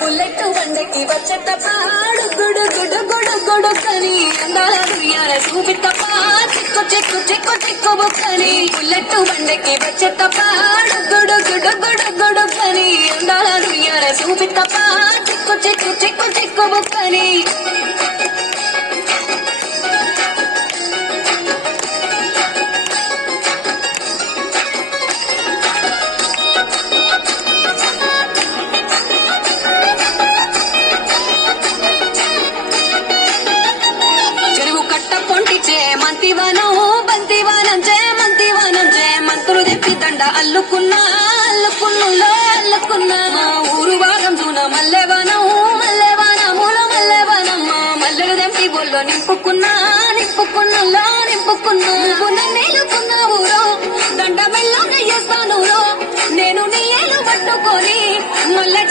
bullet బండకి వచ్చే తప్ప గుడు గుడు గుడు గుడుకని అందాల దుయ్యాల చూపి తప్ప చిక్కు చిక్కు చిక్కు చిక్కు బుక్కని బుల్లెట్ బండకి వచ్చే తప్ప గుడు గుడు గుడు గుడుకని అందాల దుయ్యాల చూపి తప్ప చిక్కు చిక్కు చిక్కు చిక్కు బుక్కని అల్లుకున్నా అల్లుకున్నులో అల్లుకున్నా మా ఊరు భాగం చూన మల్లెవనం మల్లెవనముల మల్లెవనమ్మ మల్లెలు దెంపి బొల్లో నింపుకున్నా నింపుకున్నులో నింపుకున్నా నీళ్ళుకున్నా ఊరో దండ మెల్లో నెయ్యేస్తాను నేను నీ ఏలు పట్టుకొని మల్లె